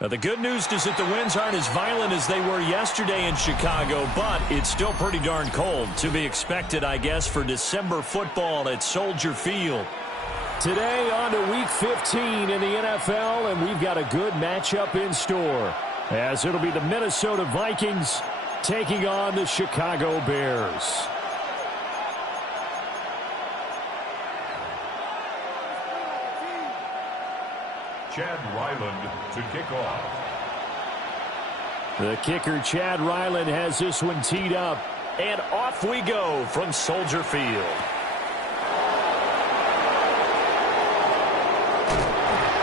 Now, the good news is that the winds aren't as violent as they were yesterday in Chicago, but it's still pretty darn cold. To be expected, I guess, for December football at Soldier Field. Today on to Week 15 in the NFL, and we've got a good matchup in store, as it'll be the Minnesota Vikings taking on the Chicago Bears. Chad Ryland to kick off. The kicker, Chad Ryland, has this one teed up. And off we go from Soldier Field.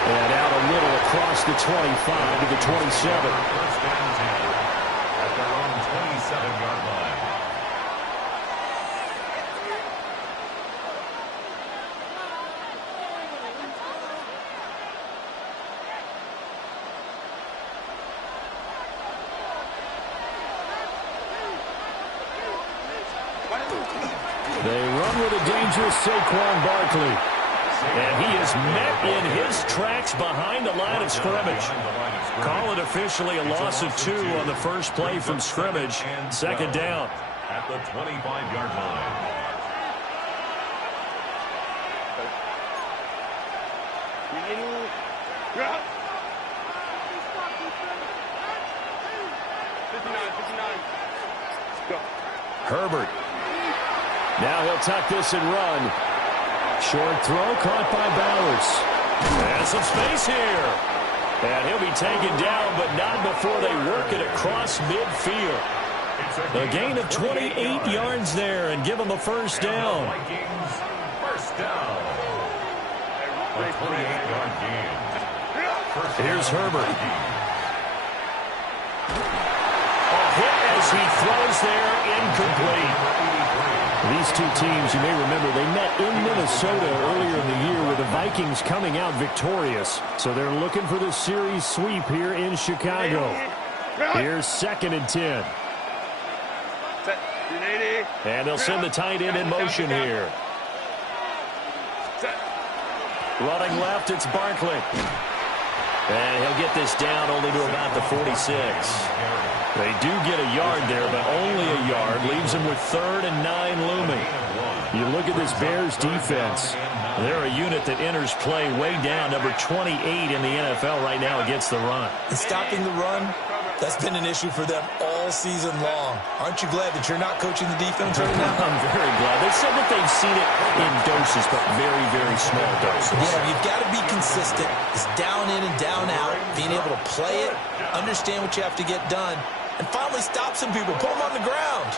And out a little across the 25 to the 27. First and 10 at their own 27-yard line. They run with a dangerous Saquon Barkley. And he is met in his tracks behind the line of scrimmage. Call it officially a loss of 2 on the first play from scrimmage. Second down. At the 25-yard line. Herbert. Now he'll tuck this and run. Short throw caught by Bowers. And some space here. And he'll be taken down, but not before they work it across midfield. A gain of 28 yards there and give them a first down. Vikings first down. A 28-yard gain. Here's Herbert. A hit as he throws there, incomplete. These two teams, you may remember, they met in Minnesota earlier in the year with the Vikings coming out victorious. So they're looking for the series sweep here in Chicago. Here's 2nd and 10. And they'll send the tight end in motion here. Running left, it's Barkley. And he'll get this down only to about the 46. They do get a yard there, but only a yard. Leaves them with 3rd and 9 looming. You look at this Bears defense. They're a unit that enters play way down, number 28 in the NFL right now against the run. And stopping the run, that's been an issue for them all season long. Aren't you glad that you're not coaching the defense right now? I'm very glad. They said that they've seen it in doses, but very, very small doses. Yeah, you've got to be consistent. It's down in and down out, being able to play it, understand what you have to get done, and finally stop some people, put them on the ground.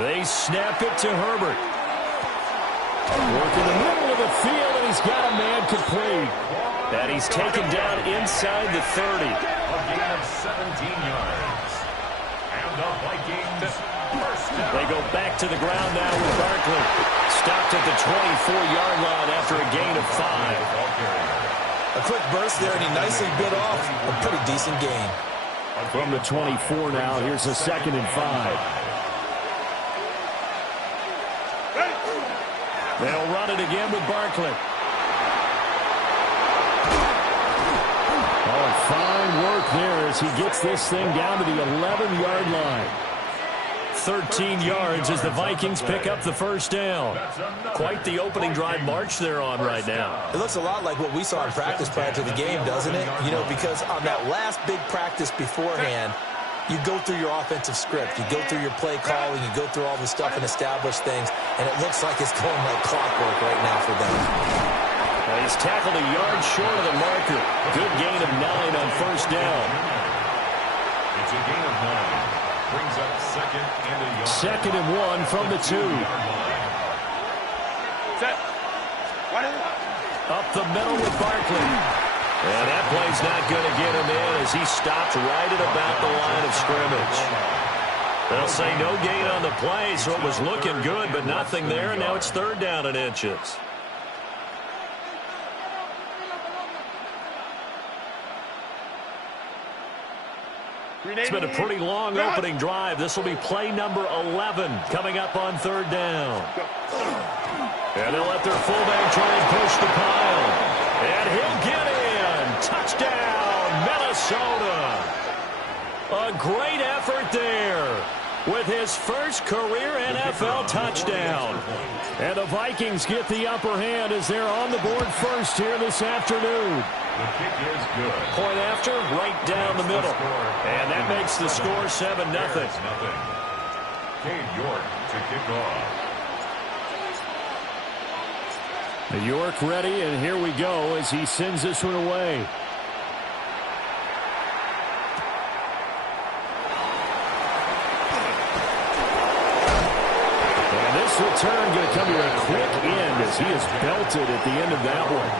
They snap it to Herbert. Work in the middle of the field, and he's got a man complete. And he's taken down inside the 30. A gain of 17 yards. And the Vikings first down. They go back to the ground now with Barkley. Stopped at the 24-yard line after a gain of 5. A quick burst there, and he nicely bit off a pretty decent gain. From the 24 now, here's a 2nd and 5. They'll run it again with Barkley. Oh, fine work there as he gets this thing down to the 11-yard line. 13 yards as the Vikings pick up the first down. Quite the opening drive march they're on right now. It looks a lot like what we saw in practice prior to the game, doesn't it? You know, because on that last big practice beforehand, you go through your offensive script. You go through your play calling. You go through all the stuff and establish things. And it looks like it's going like clockwork right now for them. He's tackled a yard short of the marker. Good gain of 9 on first down. It's a gain of 9. Brings up second and a yard. 2nd and 1 from the 2. Up the middle with Barkley. And that play's not going to get him in as he stopped right at about the line of scrimmage. They'll say no gain on the play, so it was looking good, but nothing there, and now it's 3rd down and inches. It's been a pretty long opening drive. This will be play number 11 coming up on 3rd down. And they'll let their fullback try and push the pile. And he'll get in. Touchdown, Minnesota. A great effort there with his first career NFL touchdown. And the Vikings get the upper hand as they're on the board first here this afternoon. The kick is good. Point after, right down the middle. And that makes the score 7-0. Cade York to kick off. York ready, and here we go as he sends this one away. And this return going to come to a quick end as he is belted at the end of that one.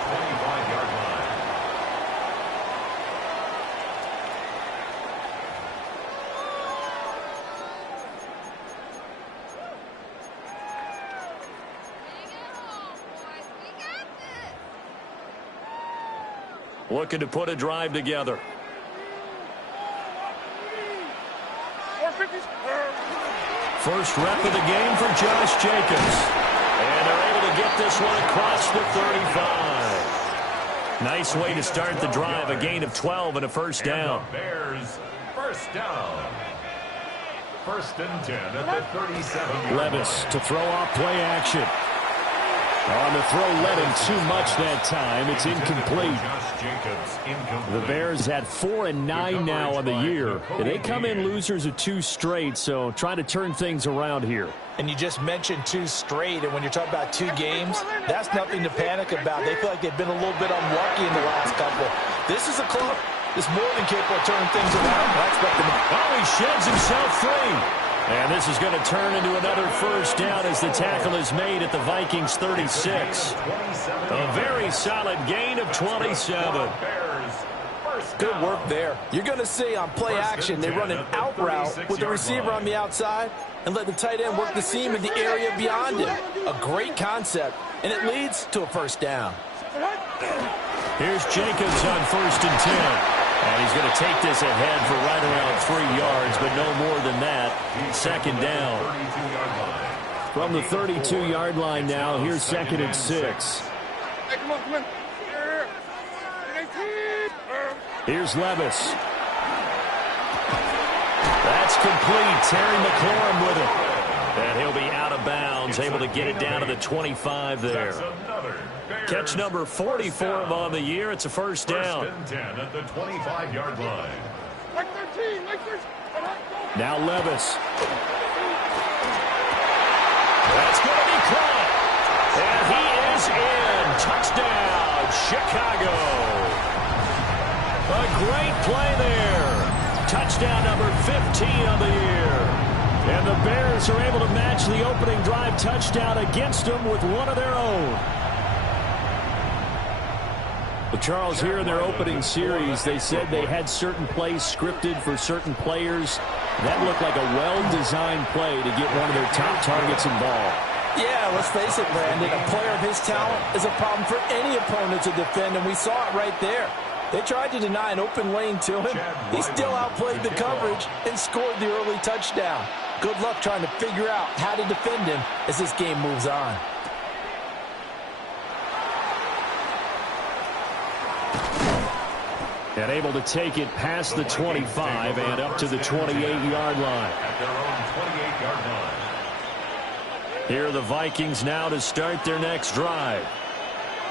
Looking to put a drive together. First rep of the game for Josh Jacobs. And they're able to get this one across the 35. Nice way to start the drive. A gain of 12 and a first down. And the Bears first down. 1st and 10 at the 37. Levis to throw off play action. On the throw, led him too much that time. It's incomplete. The Bears had 4-9 now on the year. And they come in losers of 2 straight, so trying to turn things around here. And you just mentioned 2 straight, and when you're talking about 2 games, that's nothing to panic about. They feel like they've been a little bit unlucky in the last couple. This is a club that's more than capable of turning things around. I expect them to... Oh, he sheds himself free. And this is going to turn into another first down as the tackle is made at the Vikings 36. A very solid gain of 27. Good work there. You're going to see on play action, they run an out route with the receiver on the outside and let the tight end work the seam in the area beyond him. A great concept, and it leads to a first down. Here's Jacobs on 1st and 10. And he's going to take this ahead for right around 3 yards, but no more than that. 2nd down. From the 32-yard line now, here's 2nd and 6. Here's Levis. That's complete. Terry McLaurin with it. And he'll be out of bounds, able to get it down to the 25 there. Catch number 44 on the year. It's a first down. 1st and 10 at the 25-yard line. Now Levis. That's going to be caught. And he is in. Touchdown, Chicago. A great play there. Touchdown number 15 on the year. And the Bears are able to match the opening drive touchdown against them with one of their own. Well, Charles, here in their opening series, they said they had certain plays scripted for certain players. That looked like a well-designed play to get one of their top targets involved. Yeah, let's face it, Brandon. A player of his talent is a problem for any opponent to defend, and we saw it right there. They tried to deny an open lane to him. He still outplayed the coverage and scored the early touchdown. Good luck trying to figure out how to defend him as this game moves on. And able to take it past the 25 and up to the 28-yard line. At their own 28-yard line. Here are the Vikings now to start their next drive.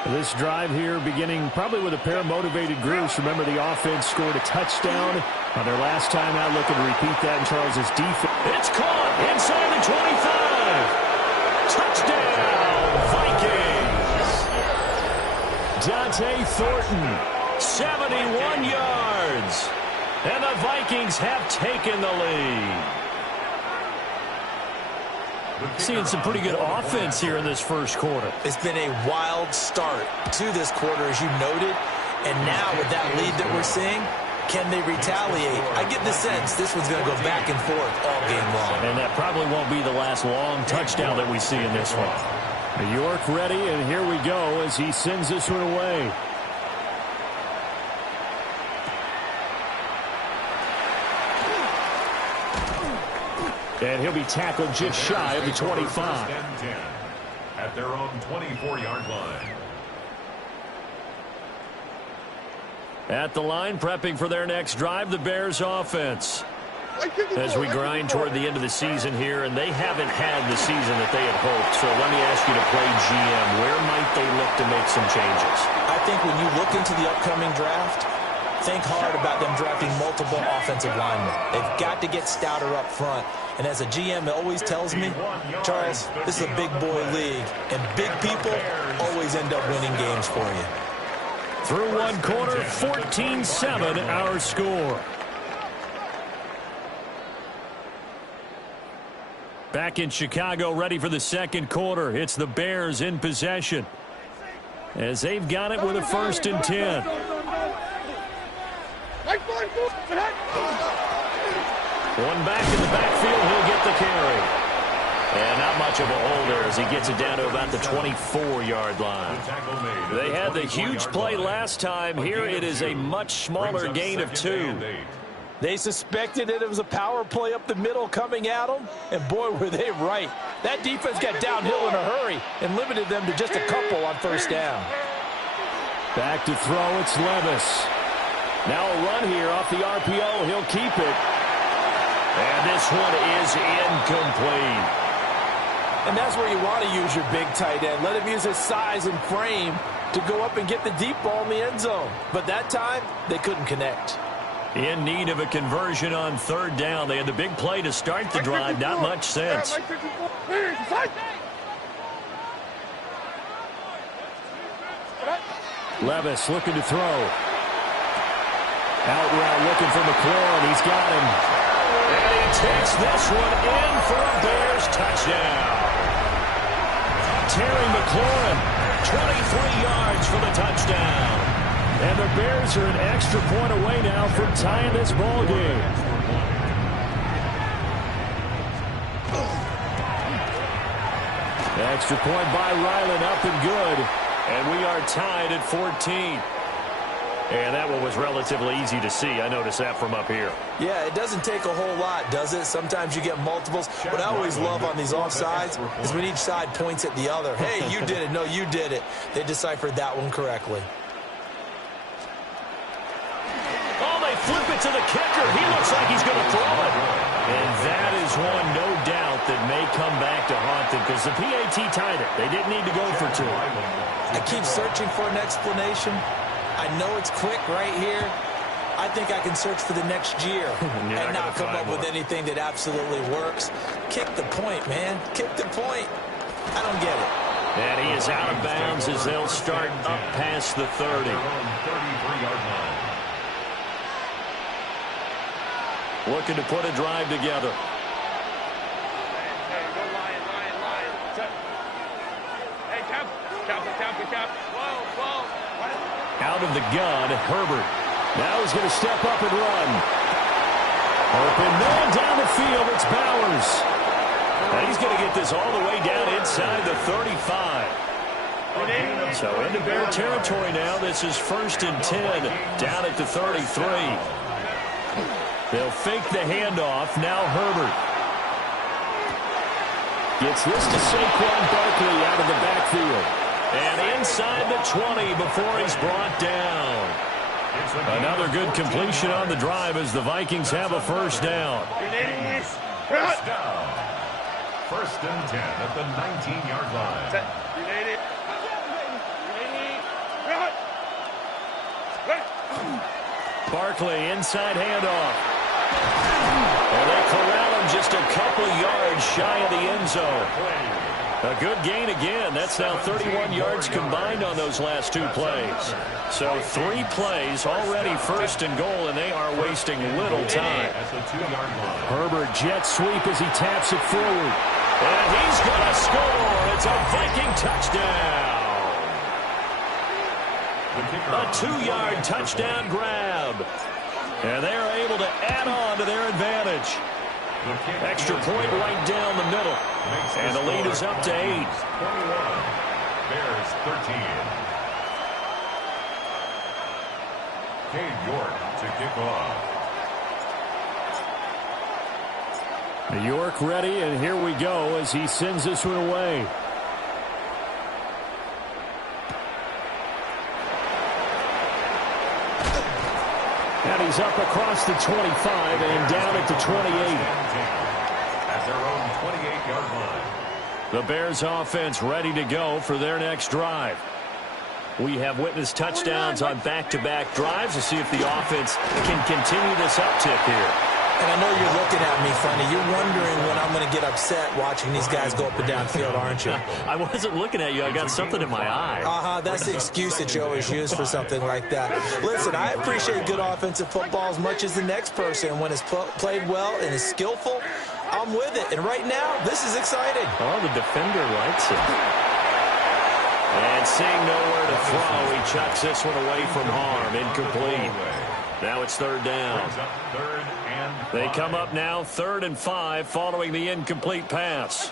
This drive here beginning probably with a pair of motivated groups. Remember, the offense scored a touchdown on their last time out, looking to repeat that in Charles's defense. It's caught inside the 25. Touchdown, Vikings. Dante Thornton, 71 yards. And the Vikings have taken the lead. Seeing some pretty good offense here in this first quarter. It's been a wild start to this quarter, as you noted. And now with that lead that we're seeing, can they retaliate? I get the sense this one's going to go back and forth all game long. And that probably won't be the last long touchdown that we see in this one. York ready, and here we go as he sends this one away. And he'll be tackled just shy of the 25. At their own 24-yard line. At the line, prepping for their next drive, the Bears offense. As we grind toward the end of the season here, and they haven't had the season that they had hoped. So let me ask you to play GM. Where might they look to make some changes? I think when you look into the upcoming draft, think hard about them drafting multiple offensive linemen. They've got to get stouter up front. And as a GM, it always tells me, Charles, this is a big boy league, and big people always end up winning games for you. Through one quarter, 14-7 our score. Back in Chicago, ready for the second quarter. It's the Bears in possession, as they've got it with a 1st and 10. One back in the backfield, he'll get the carry. And not much of a hold there as he gets it down to about the 24-yard line. They had the huge play last time. Here it is a much smaller gain of 2. They suspected that it was a power play up the middle coming at them, and boy, were they right. That defense got downhill in a hurry and limited them to just a couple on 1st down. Back to throw, it's Levis. Now a run here off the RPO. He'll keep it. And this one is incomplete. And that's where you want to use your big tight end. Let him use his size and frame to go up and get the deep ball in the end zone. But that time, they couldn't connect. In need of a conversion on 3rd down. They had the big play to start the drive. Not much sense. Levis looking to throw. Out route looking for McLaurin. He's got him. And he takes this one in for a Bears touchdown. Terry McLaurin, 23 yards for the touchdown. And the Bears are an extra point away now from tying this ball game. Extra point by Ryland, up and good. And we are tied at 14. And that one was relatively easy to see. I noticed that from up here. Yeah, it doesn't take a whole lot, does it? Sometimes you get multiples. What I always love on these offsides is when each side points at the other. Hey, you did it. No, you did it. They deciphered that one correctly. Oh, they flip it to the kicker. He looks like he's going to throw it. And that is one, no doubt, that may come back to haunt them because the PAT tied it. They didn't need to go for 2. I keep searching for an explanation. I know it's quick right here. I think I can search for the next year and not come up with anything that absolutely works. Kick the point, man. Kick the point. I don't get it. And he is out of bounds as they'll start up past the 30. 33-yard line. Looking to put a drive together. Out of the gun, Herbert. Now he's going to step up and run. Open man down the field. It's Bowers. And he's going to get this all the way down inside the 35. So into Bear territory now. This is 1st and 10 down at the 33. They'll fake the handoff. Now Herbert. Gets this to Saquon Barkley out of the backfield. And inside the 20 before he's brought down. Another good completion on the drive as the Vikings have a first down. First down. First and 10 at the 19-yard line. Barkley inside handoff. And they corral him just a couple yards shy of the end zone. A good gain again. That's now 31 yards combined on those last two plays. So 3 plays already first and goal, and they are wasting little time. Herbert jet sweep as he taps it forward. And he's going to score. It's a Viking touchdown. A 2-yard touchdown grab. And they're able to add on to their advantage. Extra point right down the middle. And the lead is up to 8. 21. Bears 13. Cade York to kick off. York ready, and here we go as he sends this one away. And he's up across the 25 and down at the 28. At their own 28-yard line. The Bears offense ready to go for their next drive. We have witnessed touchdowns on back-to-back drives. To see if the offense can continue this uptick here. And I know you're looking at me funny. You're wondering when I'm going to get upset watching these guys go up and down field, aren't you? I wasn't looking at you. I got something in my eye. That's the excuse that you always use for something like that. Listen, I appreciate good offensive football as much as the next person. When it's played well and is skillful, I'm with it. And right now, this is exciting. Oh, the defender likes it. And seeing nowhere to throw, he chucks this one away from harm. Incomplete. Now it's third down. They come up now 3rd and 5 following the incomplete pass.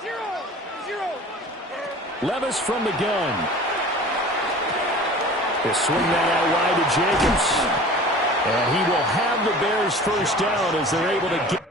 Levis from the gun. They swing that out wide to Jacobs. And he will have the Bears first down as they're able to get.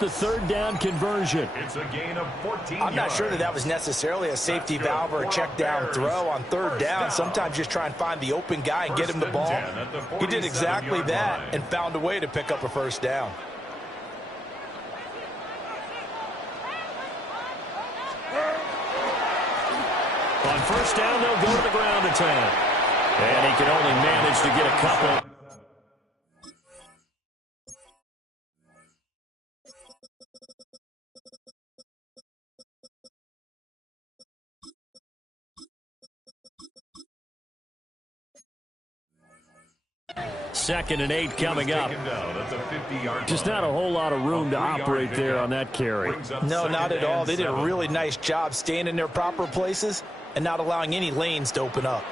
The third down conversion. It's a gain of 14 I'm not yards. sure that was necessarily a safety valve or a check down throw on third down. Sometimes just try and find the open guy and get him the ball. He did exactly that and found a way to pick up a first down. On first down, they'll go to the ground attack. And he can only manage to get a couple. Second and 8 coming up. Just not a whole lot of room to operate there on that carry. No, not at all. They did a really nice job staying in their proper places and not allowing any lanes to open up.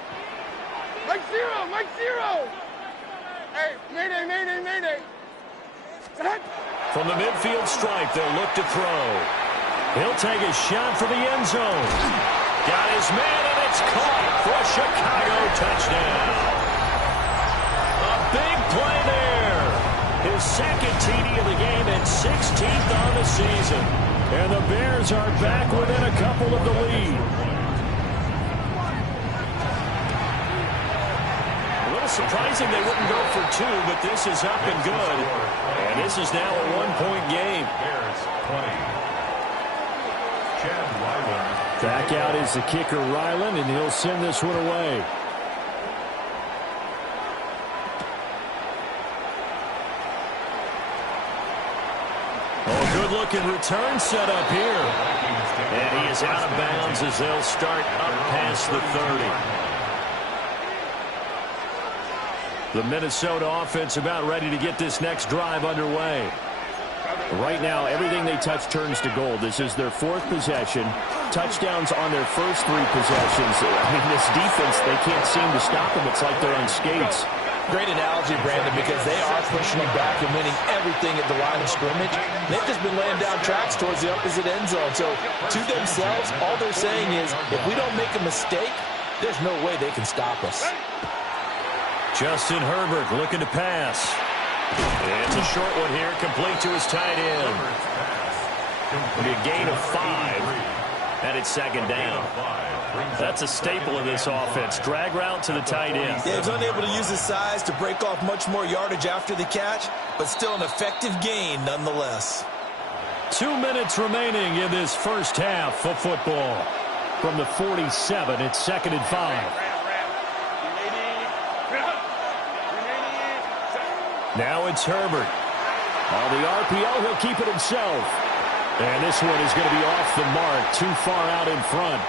Mike zero, Mike zero. Hey, mayday, mayday, mayday. From the midfield stripe, they'll look to throw. He'll take a shot for the end zone. Got his man, and it's caught for a Chicago touchdown. Big play there. His second TD of the game and 16th on the season. And the Bears are back within a couple of the lead. A little surprising they wouldn't go for 2, but this is up and good. And this is now a 1-point game. Bears 20. Chad Ryland. Back out is the kicker, Ryland, and he'll send this one away. Good-looking return set up here. And he is out of bounds as they'll start up past the 30. The Minnesota offense about ready to get this next drive underway. Right now, everything they touch turns to gold. This is their 4th possession. Touchdowns on their first 3 possessions. I mean, this defense, they can't seem to stop them. It's like they're on skates. Great analogy, Brandon, because they are pushing them back and winning everything at the line of scrimmage. They've just been laying down tracks towards the opposite end zone. So, to themselves, all they're saying is, if we don't make a mistake, there's no way they can stop us. Justin Herbert looking to pass. It's a short one here, complete to his tight end. It'll be a gain of 5, and it's 2nd down. That's a staple of this offense. Drag route to the tight end. Yeah, he's unable to use his size to break off much more yardage after the catch, but still an effective gain nonetheless. 2 minutes remaining in this first half of football. From the 47, it's 2nd and 5. Now it's Herbert. On the RPO, he'll keep it himself. And this one is going to be off the mark, too far out in front.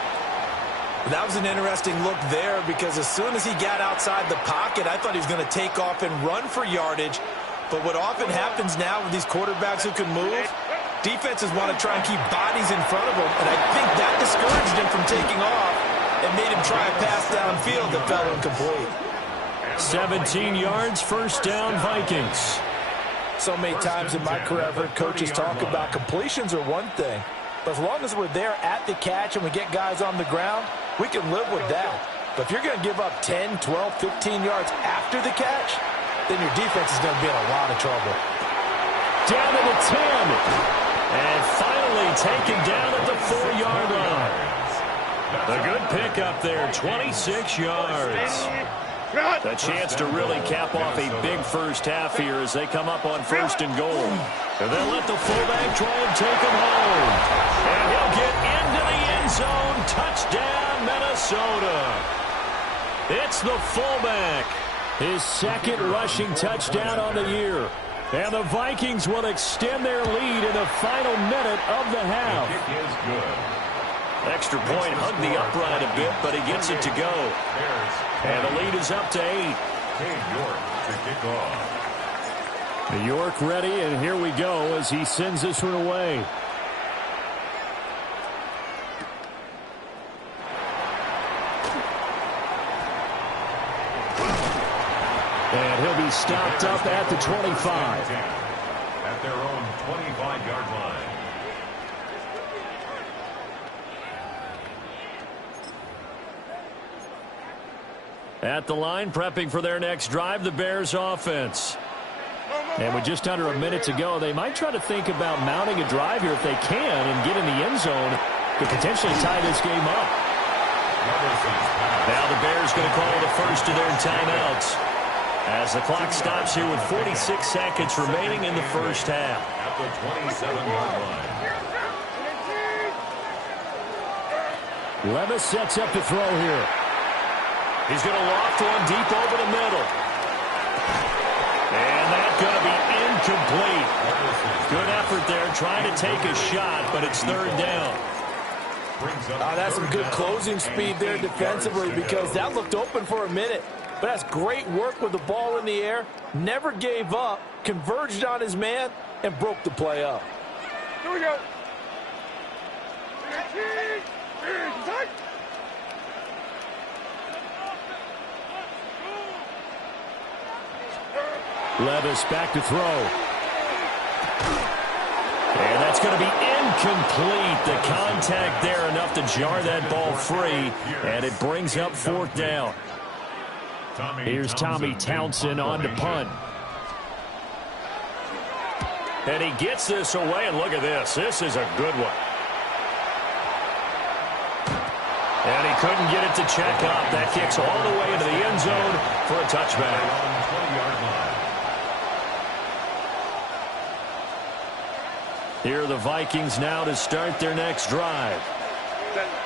That was an interesting look there because as soon as he got outside the pocket, I thought he was going to take off and run for yardage. But what often happens now with these quarterbacks who can move, defenses want to try and keep bodies in front of them. And I think that discouraged him from taking off and made him try a pass downfield that fell incomplete. 17 yards, first down, Vikings. So many times in my career, I've heard coaches talk about completions are one thing. But as long as we're there at the catch and we get guys on the ground, we can live with that. But if you're going to give up 10, 12, 15 yards after the catch, then your defense is going to be in a lot of trouble. Down to the 10. And finally taken down at the 4-yard line. A good pickup there, 26 yards. A chance to really cap off a big first half here as they come up on 1st and goal. And they'll let the fullback try and take him home. And he'll get into the end zone. Touchdown, Minnesota. It's the fullback. His 2nd rushing touchdown on the year. And the Vikings will extend their lead in the final minute of the half. The kick is good. Extra point hugged the upright a bit, but he gets it to go. And the lead is up to 8. York to kick off. York ready, and here we go as he sends this one away. And he'll be stopped up at the 25. At their own 25-yard line. At the line, prepping for their next drive, the Bears offense. And with just under a minute to go, they might try to think about mounting a drive here if they can and get in the end zone to potentially tie this game up. Now the Bears going to call the first of their timeouts as the clock stops here with 46 seconds remaining in the first half. At the 27-yard line. Levis sets up to throw here. He's going to loft one deep over the middle. And that's going to be incomplete. Good effort there trying to take a shot, but it's 3rd down. That's some good closing speed there defensively because that looked open for a minute. But that's great work with the ball in the air. Never gave up, converged on his man, and broke the play up. Here we go. Levis back to throw. And that's going to be incomplete. The contact there enough to jar that ball free, and it brings up 4th down. Here's Tommy Townsend on to punt. And he gets this away, and look at this. This is a good one. And he couldn't get it to check up. That kicks all the way into the end zone for a touchback. Here are the Vikings now to start their next drive.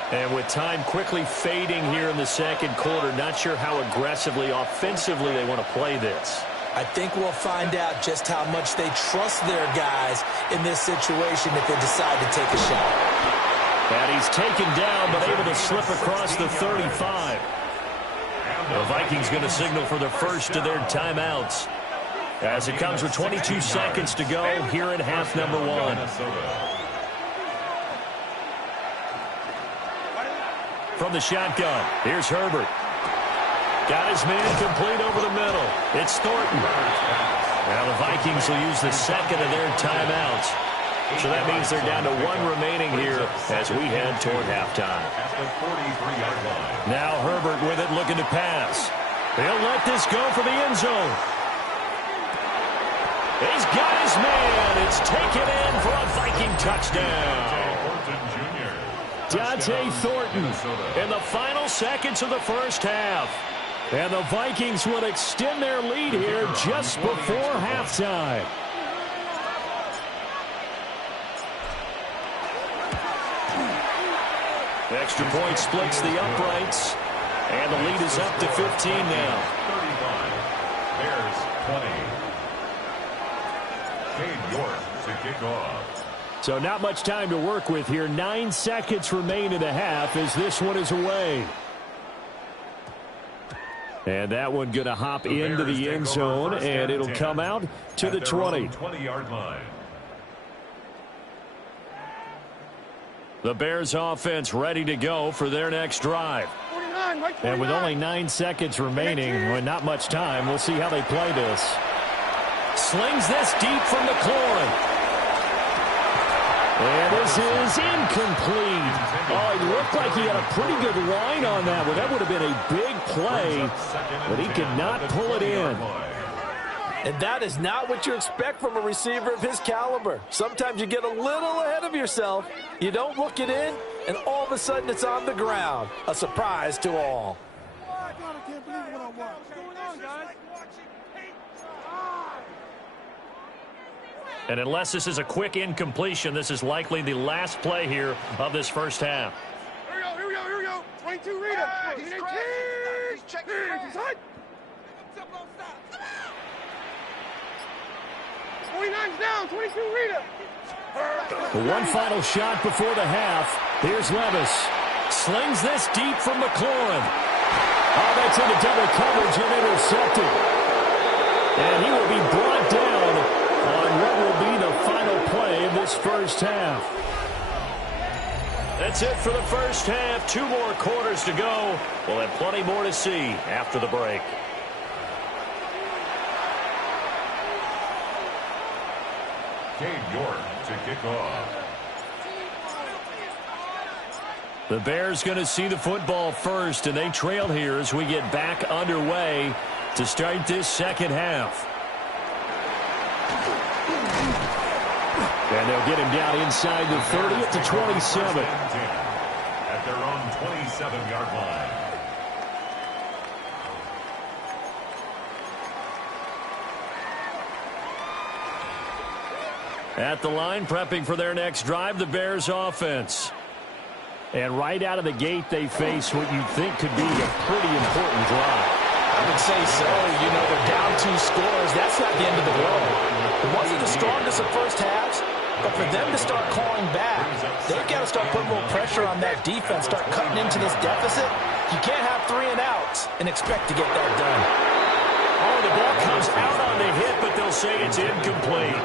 And with time quickly fading here in the 2nd quarter, not sure how aggressively, offensively they want to play this. I think we'll find out just how much they trust their guys in this situation if they decide to take a shot. And he's taken down, but able to slip across the 35. The Vikings going to signal for the first of their timeouts. As it comes with 22 seconds to go here in half number one. From the shotgun, here's Herbert. Got his man complete over the middle. It's Thornton. Now the Vikings will use the second of their timeouts. So that means they're down to one remaining here as we head toward halftime. Now Herbert with it, looking to pass. He'll let this go for the end zone. He's got his man. It's taken in for a Viking touchdown. Dante Thornton in the final seconds of the first half. And the Vikings will extend their lead here just before halftime. The extra point splits the uprights. And the lead is up to 15 now. 35. Bears 20. Cade York to kick off. So not much time to work with here. 9 seconds remain in the half as this one is away. And that one going to hop into the end zone, and it'll come out to the 20. 20-yard line. The Bears offense ready to go for their next drive. 49, Mike, 49. And with only 9 seconds remaining, with not much time, we'll see how they play this. Slings this deep from McLaurin. And this is incomplete. Oh, he looked like he had a pretty good line on that one. That would have been a big play, but he could not pull it in. And that is not what you expect from a receiver of his caliber. Sometimes you get a little ahead of yourself. You don't look it in, and all of a sudden it's on the ground. A surprise to all. I can't believe what I watched. What's going on, guys? And unless this is a quick incompletion, this is likely the last play here of this first half. Here we go. 22 Rita. Check it out. 49's down. 22 Rita. One final shot before the half. Here's Levis. Slings this deep from McLaurin. Oh, that's into double coverage and intercepted. And he will be brought down on what will be the final play of this first half. That's it for the first half. 2 more quarters to go. We'll have plenty more to see after the break. Cade York to kick off. The Bears going to see the football first, and they trail here as we get back underway to start this second half. And they'll get him down inside the 30 at the 27. At their own 27-yard line. At the line, prepping for their next drive, the Bears offense. And right out of the gate, they face what you'd think could be a pretty important drive. I would say so. You know, they're down 2 scores. That's not the end of the world. It wasn't the strongest of first halves, but for them to start calling back, they've got to start putting more pressure on that defense, start cutting into this deficit. You can't have 3 and outs and expect to get that done. Oh, the ball comes out on the hit, but they'll say it's incomplete.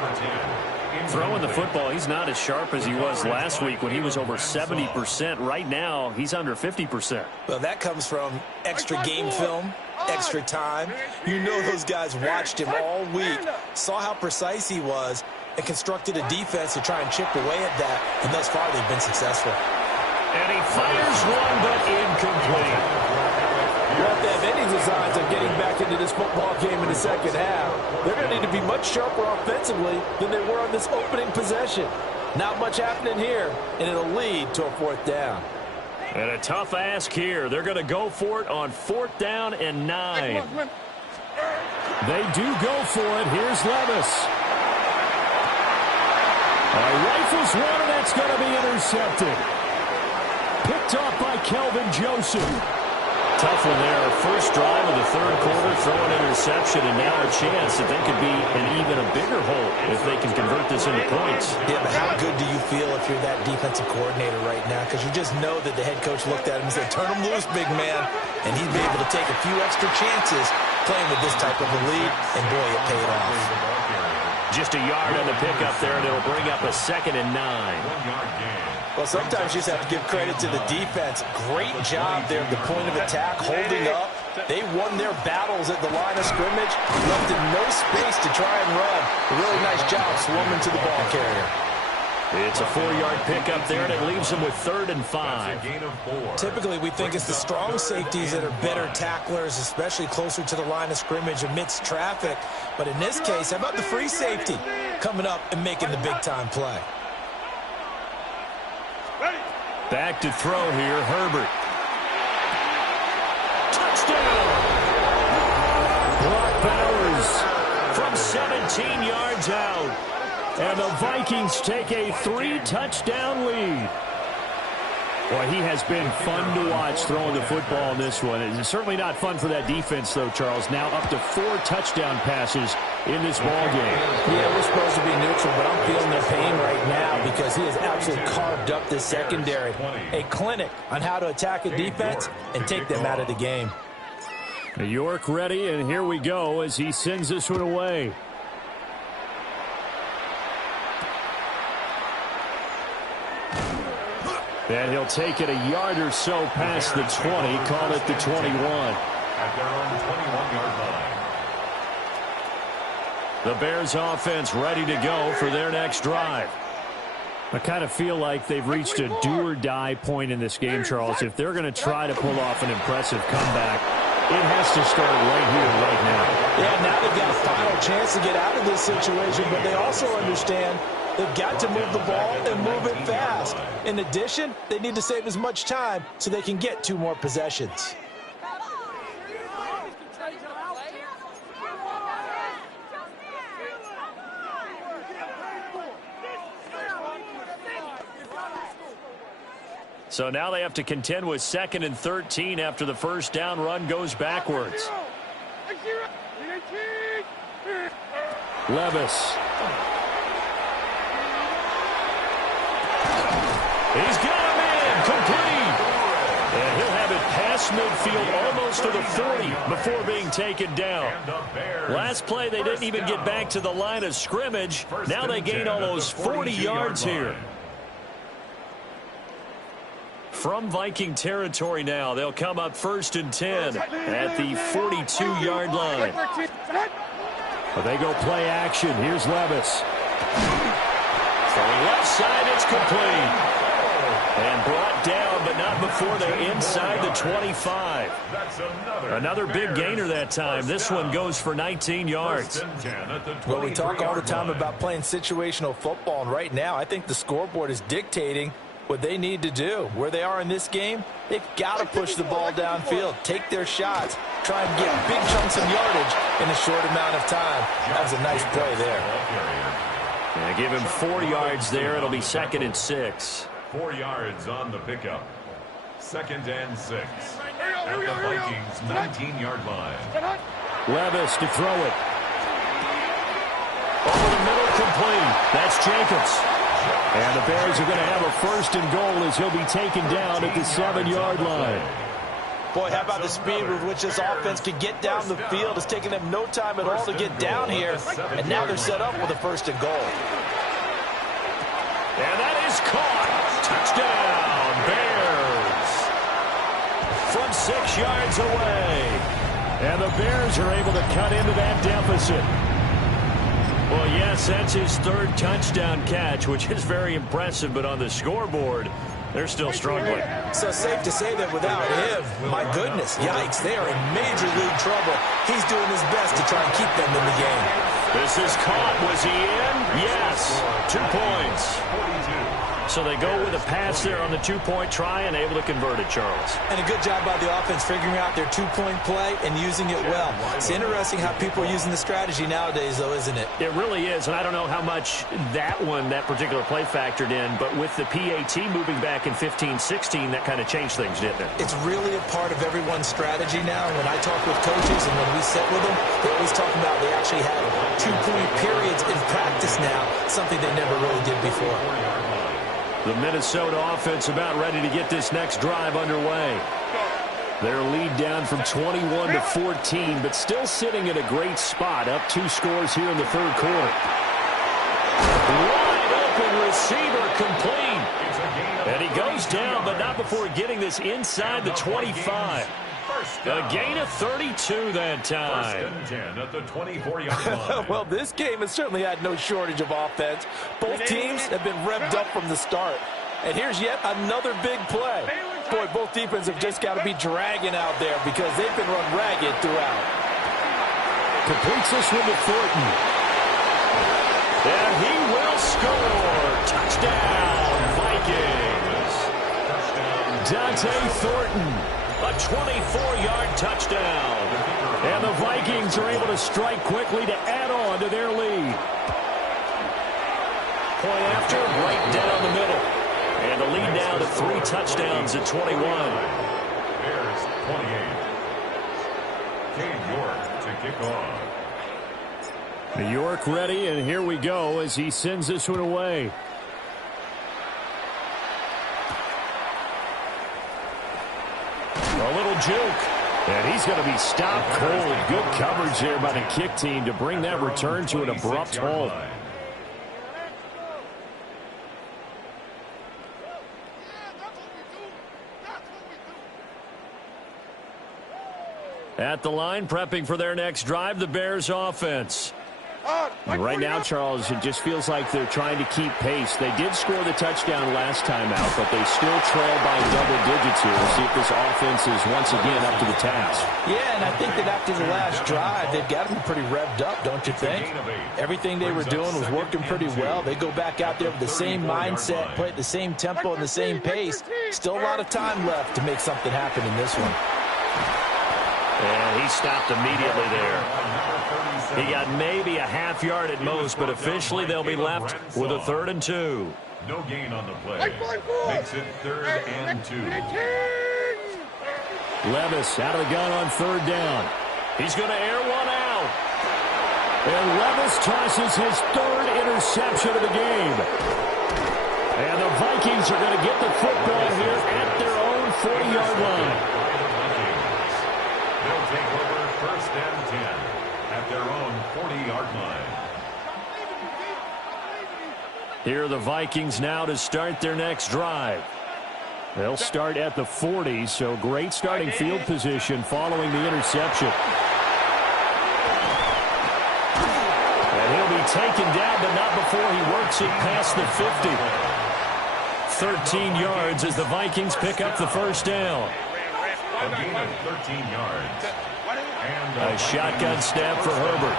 Throwing the football, he's not as sharp as he was last week when he was over 70%. Right now, he's under 50%. Well, that comes from extra game film, extra time. You know those guys watched him all week, saw how precise he was, and constructed a defense to try and chip away at that. And thus far, they've been successful. And he fires one, but incomplete. Well, if they have any designs of getting back into this football game in the second half, they're going to need to be much sharper offensively than they were on this opening possession. Not much happening here, and it'll lead to a 4th down. And a tough ask here. They're going to go for it on 4th down and 9. They do go for it. Here's Levis. Rifles one, and that's going to be intercepted. Picked off by Kelvin Joseph. Tough one there. First drive of the 3rd quarter, throw an interception, and now a chance that they could be in even a bigger hole if they can convert this into points. Yeah, but how good do you feel if you're that defensive coordinator right now? Because you just know that the head coach looked at him and said, turn him loose, big man. And he'd be able to take a few extra chances playing with this type of a lead, and boy, it paid off. Just a yard on the pickup there, and it'll bring up a 2nd and 9. Well, sometimes you just have to give credit to the defense. Great job there at the point of attack, holding up. They won their battles at the line of scrimmage, left in no space to try and run. A really nice job swarming to the ball carrier. It's a 4-yard pickup there, and it leaves them with 3rd and 5. Typically, we think it's the strong safeties that are better tacklers, especially closer to the line of scrimmage amidst traffic. But in this case, how about the free safety coming up and making the big-time play? Back to throw here, Herbert. Touchdown! Brock Bowers from 17 yards out. And the Vikings take a 3-touchdown lead. Boy, he has been fun to watch throwing the football in this one. It's certainly not fun for that defense, though, Charles. Now up to 4 touchdown passes in this ball game. Yeah, we're supposed to be neutral, but I'm feeling their pain right now because he has absolutely carved up this secondary. A clinic on how to attack a defense and take them out of the game. York ready, and here we go as he sends this one away. And he'll take it a yard or so past the 20, call it the 21. At their own 21-yard line. The Bears offense ready to go for their next drive. I kind of feel like they've reached a do-or-die point in this game, Charles. If they're going to try to pull off an impressive comeback, it has to start right here, right now. Yeah, now they've got a final chance to get out of this situation, but they also understand they've got to move the ball and move it fast. In addition, they need to save as much time so they can get 2 more possessions. So now they have to contend with 2nd and 13 after the first down run goes backwards. Levis. He's got him in, complete. And he'll have it past midfield almost to the 40 before being taken down. Last play, they didn't even get back to the line of scrimmage. Now they gain almost 40 yards here. From Viking territory now, they'll come up 1st and 10 at the 42-yard line. But they go play action. Here's Levis. From the left side, it's complete. And brought down, but not before they're inside the 25. Another big gainer that time. This one goes for 19 yards. Well, we talk all the time about playing situational football, and right now I think the scoreboard is dictating what they need to do. Where they are in this game, they've got to push the ball downfield, take their shots, try and get big chunks of yardage in a short amount of time. That was a nice play there. Yeah, give him 4 yards there. It'll be 2nd and 6. 4 yards on the pickup. 2nd and 6. At the Vikings' 19-yard line. Levis to throw it. Over the middle, complete. That's Jacobs. And the Bears are going to have a 1st and goal as he'll be taken down at the 7-yard line. Boy, how about the speed with which this offense can get down the field? It's taken them no time at all to get down here. And now they're set up with a 1st and goal. And that is caught. Touchdown, Bears. From 6 yards away. And the Bears are able to cut into that deficit. Well, yes, that's his 3rd touchdown catch, which is very impressive, but on the scoreboard, they're still struggling. So safe to say that without him, my goodness, yikes, they are in major league trouble. He's doing his best to try and keep them in the game. This is caught. Was he in? Yes. 2 points. So they go with a pass there on the 2-point try and able to convert it, Charles. And a good job by the offense figuring out their 2-point play and using it well. It's interesting how people are using the strategy nowadays, though, isn't it? It really is, and I don't know how much that particular play factored in, but with the PAT moving back in 15-16, that kind of changed things, didn't it? It's really a part of everyone's strategy now. When I talk with coaches and when we sit with them, they always talk about they actually have 2-point periods in practice now, something they never really did before. The Minnesota offense about ready to get this next drive underway. Their lead down from 21 to 14, but still sitting in a great spot, up 2 scores here in the third quarter. Wide open receiver complete. And he goes down, but not before getting this inside the 25. A gain of 32 that time. First and 10 at the 24-yard line. Well, this game has certainly had no shortage of offense. Both teams have been revved up from the start. And here's yet another big play. Boy, both defenses have just got to be dragging out there because they've been run ragged throughout. Completes this one to Thornton. And he will score. Touchdown, Vikings. Dante Thornton, a 24-yard touchdown. And the Vikings are able to strike quickly to add on to their lead. Point after, right down the middle. And the lead now to 3 touchdowns at 21. Bears 28. Cade York to kick off. New York ready, and here we go as he sends this one away. A little juke. And he's going to be stopped cold. Good coverage there by the kick team to bring that return to an abrupt halt. At the line, prepping for their next drive, the Bears offense. Right now, Charles, it just feels like they're trying to keep pace. They did score the touchdown last time out, but they still trail by double digits here. We'll see if this offense is once again up to the task. Yeah, and I think that after the last drive, they've got to be pretty revved up, don't you think? Everything they were doing was working pretty well. They go back out there with the same mindset, play at the same tempo and the same pace. Still a lot of time left to make something happen in this one. And he stopped immediately there. He got maybe a half yard at most, but officially they'll be left with a 3rd and 2. No gain on the play. Makes it 3rd and 2. Levis out of the gun on 3rd down. He's going to air one out. And Levis tosses his 3rd interception of the game. And the Vikings are going to get the football here at their own 40-yard line. They'll take over 1st and 10 at their own 40-yard line. Here are the Vikings now to start their next drive. They'll start at the 40, so great starting field position following the interception. And he'll be taken down, but not before he works it past the 50. 13 yards as the Vikings pick up the 1st down. A gain of 13 yards. And a shotgun snap for Herbert.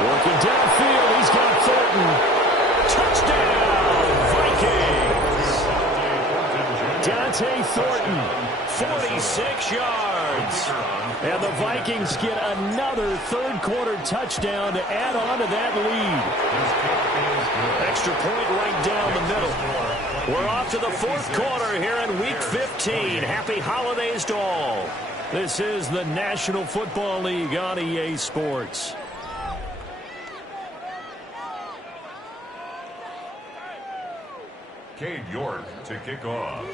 Working downfield, he's got Thornton. Touchdown, Vikings! Dante Thornton, 46 yards. And the Vikings get another 3rd quarter touchdown to add on to that lead. Extra point right down the middle. We're off to the 4th quarter here in Week 15. Happy holidays to all. This is the National Football League on EA Sports. Cade York to kick off.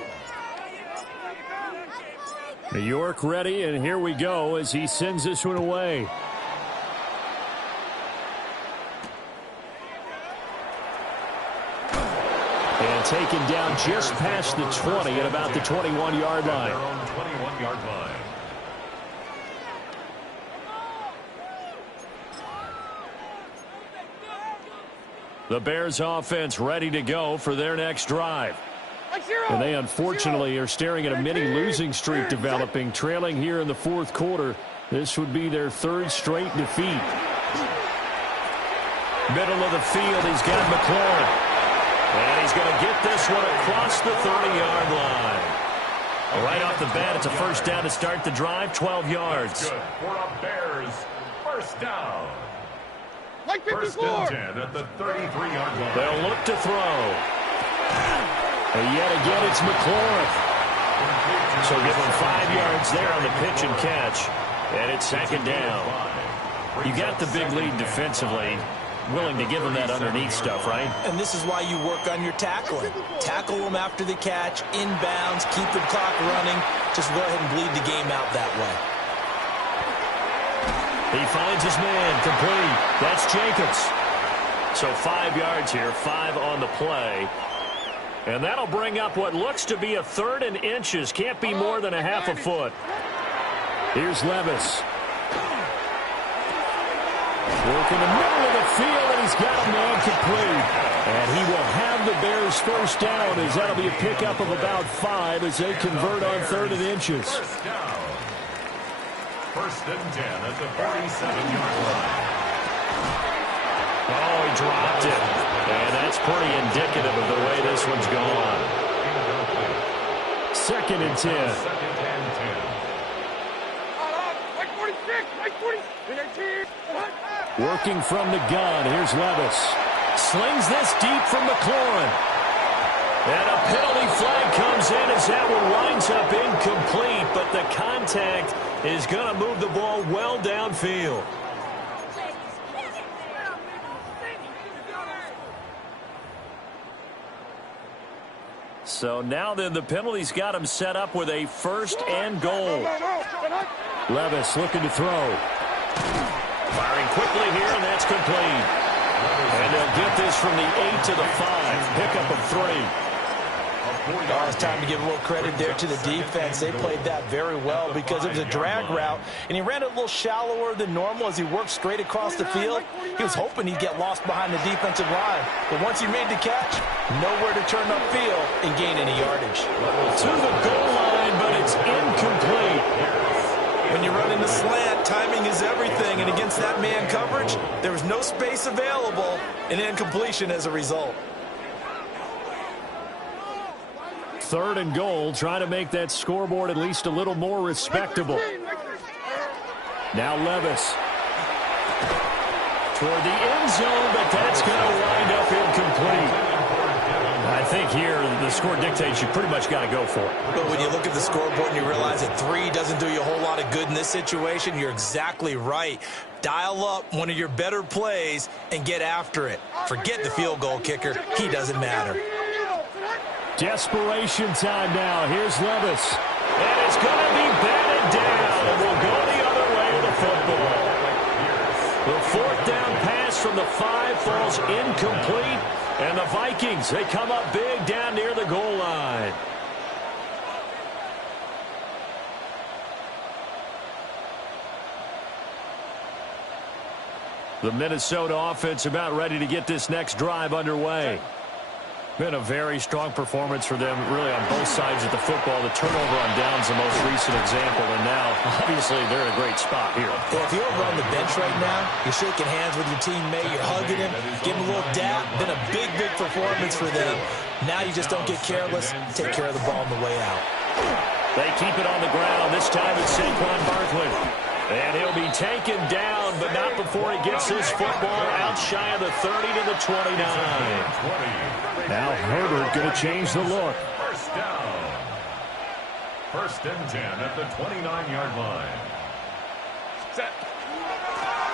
New York ready, and here we go as he sends this one away. And taken down just past the 20 at about the 21-yard line. Their own 21-yard line. The Bears offense ready to go for their next drive. And they unfortunately are staring at a mini losing streak developing, trailing here in the 4th quarter. This would be their 3rd straight defeat. Middle of the field, he's got McLaurin. And he's going to get this one across the 30-yard line. Right off the bat, it's a 1st down to start the drive, 12 yards. Good for the Bears. 1st down. Like 54. 1st and 10 at the 33-yard line. They'll look to throw. And yet again, it's McLaurin. So give him 5 yards there on the pitch and catch. And it's 2nd down. You got the big lead defensively. willing to give him that underneath stuff, right? And this is why you work on your tackling. Tackle them after the catch, inbounds, keep the clock running. Just go ahead and bleed the game out that way. He finds his man, complete. That's Jacobs. So 5 yards here, 5 on the play. And that'll bring up what looks to be a 3rd and inches. Can't be more than a half a foot. Here's Levis. Working the middle of the field, and he's got a man complete. And he will have the Bears first down, as that'll be a pickup of about 5 as they convert on 3rd and inches. First down. 1st and 10 at the 47-yard line. Oh, he dropped it. And that's pretty indicative of the way this one's gone. 2nd and 10. 2nd and 10. Mike 46, Mike 40. Working from the gun. Here's Levis. Slings this deep from McLaurin. And a penalty flag comes in as that one winds up incomplete. But the contact is going to move the ball well downfield. So now then the penalty's got him set up with a 1st and goal. Levis looking to throw. Firing quickly here, and that's complete. And they'll get this from the 8 to the 5. Pickup of 3. Oh, it's time to give a little credit there to the defense. They played that very well because it was a drag route, and he ran it a little shallower than normal as he worked straight across the field. He was hoping he'd get lost behind the defensive line, but once he made the catch, nowhere to turn upfield and gain any yardage. To the goal line, but it's incomplete. When you're running the slant, timing is everything, and against that man coverage, there was no space available, and incompletion as a result. 3rd and goal, trying to make that scoreboard at least a little more respectable. Now Levis. Toward the end zone, but that's going to wind up incomplete. I think here the score dictates you pretty much got to go for it. But when you look at the scoreboard and you realize that 3 doesn't do you a whole lot of good in this situation, you're exactly right. Dial up one of your better plays and get after it. Forget the field goal kicker. He doesn't matter. Desperation time now. Here's Levis. And it's going to be batted down. And we'll go the other way with the football. The 4th down pass from the 5 falls incomplete. And the Vikings, they come up big down near the goal line. The Minnesota offense about ready to get this next drive underway. Been a very strong performance for them, really, on both sides of the football. The turnover on downs the most recent example, and now, obviously, they're in a great spot here. Yeah, if you're over on the bench right now, you're shaking hands with your teammate, you're hugging him, giving him a little dap. Been a big, big performance for them. Now you just don't get careless. Take care of the ball on the way out. They keep it on the ground. This time it's Saquon Barkley. And he'll be taken down, but not before he gets his football out shy of the 30 to the 29. Now Herbert going to change the look. First down. 1st and 10 at the 29-yard line. Set.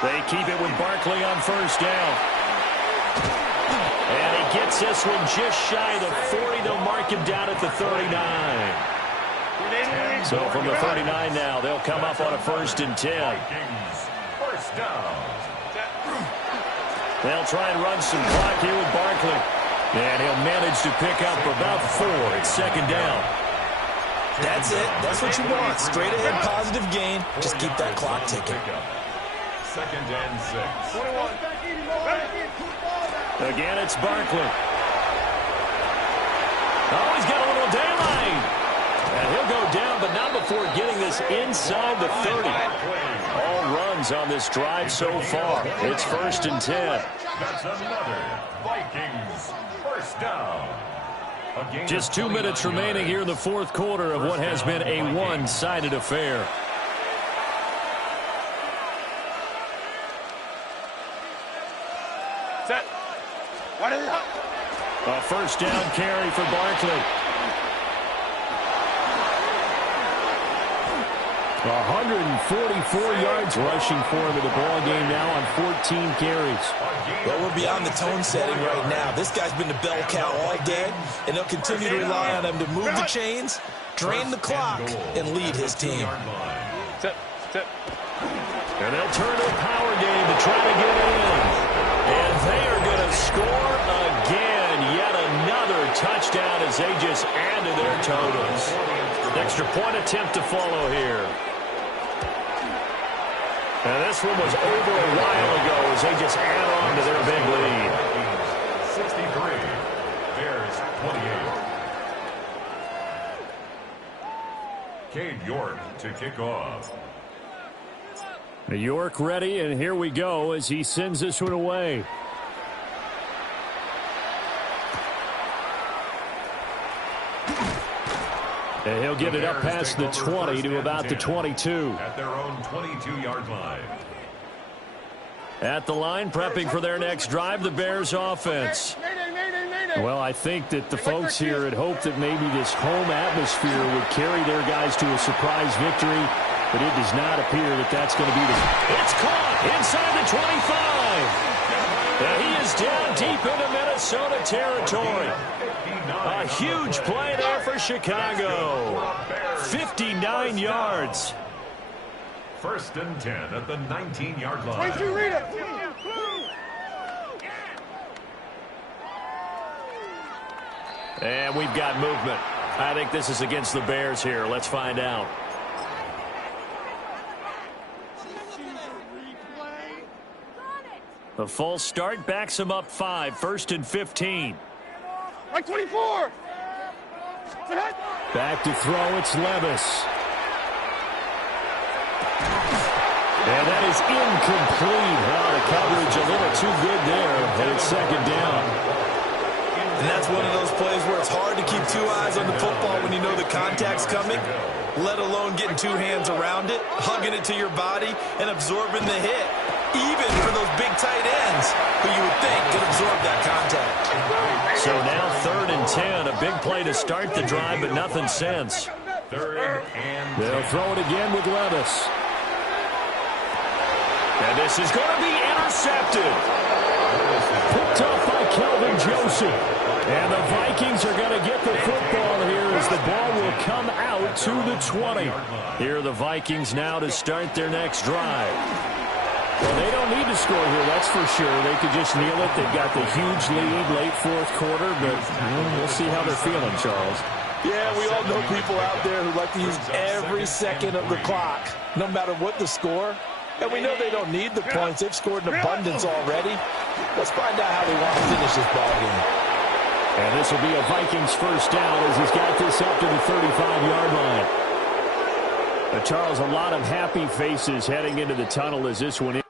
They keep it with Barkley on 1st down. And he gets this one just shy of the 40. They'll mark him down at the 39. So from the 39 now, they'll come up on a 1st and 10. Vikings. First down. They'll try and run some clock here with Barkley. And he'll manage to pick up about 4 at 2nd down. That's it. That's what you want. Straight ahead positive gain. Just keep that clock ticking. 2nd and 6. Again, it's Barkley. Oh, he's got a little daylight. And he'll go down, but not before getting this inside the 30. All runs on this drive so far. It's 1st and 10. That's another Vikings first down. Just 2 minutes remaining here in the 4th quarter of what has been a one-sided affair. Set. What is it? A 1st down carry for Barkley. 144 yards rushing for him in the ball game now on 14 carries. Well, we're beyond the tone setting right now. This guy's been the bell cow all day, and they'll continue to rely on him to move the chains, drain the clock, and lead his team. And they'll turn to a power game to try to get in. And they are going to score again. Yet another touchdown as they just add to their totals. Extra point attempt to follow here. And this one was over a while ago as they just add on to their big lead. 63. Bears 28. Cade York to kick off. York ready, and here we go as he sends this one away. And he'll get it up past the 20 to about the 22. At their own 22-yard line. At the line, prepping for their next drive, the Bears offense. Well, I think that the folks here had hoped that maybe this home atmosphere would carry their guys to a surprise victory, but it does not appear that that's going to be the... It's caught inside the 25. And he is down deep into Minnesota territory. A huge play there for Chicago. 59 yards. First and 10 at the 19-yard line. 22, read it. And we've got movement. I think this is against the Bears here. Let's find out. The false start backs him up 5. First and 15. Like 24. Back to throw, it's Levis. And that is incomplete. Well, the coverage a little too good there, and it's second down. And that's one of those plays where it's hard to keep two eyes on the football when you know the contact's coming, let alone getting two hands around it, hugging it to your body, and absorbing the hit, even for those big tight ends who you would think could absorb that contact. So now 3rd and 10, a big play to start the drive, but nothing since. 3rd and 10. They'll throw it again with Levis. And this is going to be intercepted. Picked up by Kelvin Joseph. And the Vikings are going to get the football here as the ball will come out to the 20. Here are the Vikings now to start their next drive. Well, they don't need to score here, that's for sure. They could just kneel it. They've got the huge lead late fourth quarter, but we'll see how they're feeling, Charles. Yeah, we all know people out there who like to use every second of the clock, no matter what the score. And we know they don't need the points. They've scored in abundance already. Let's find out how they want to finish this ball game. And this will be a Vikings first down as he's got this up to the 35-yard line. Charles, a lot of happy faces heading into the tunnel as this one